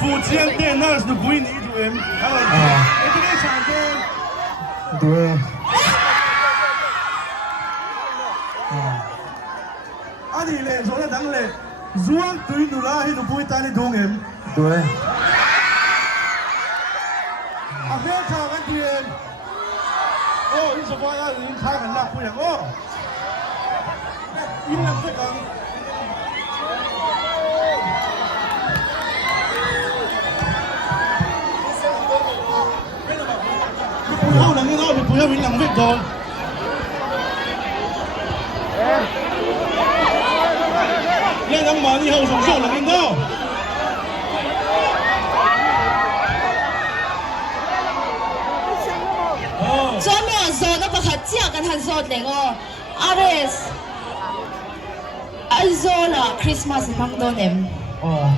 Fuhchiangtea那是不会你主人，还有这个场的，对，阿你嘞，说了当嘞，如果对努拉黑都不会带你同人，对，阿没看看对人，哦，你说话要人看很辣不然哦，你能不讲？不要人家不要人浪费光。你能马你后上少人家。昨天说那个很假跟他说的哦，阿瑞斯，阿说了 Christmas 放多年。哦，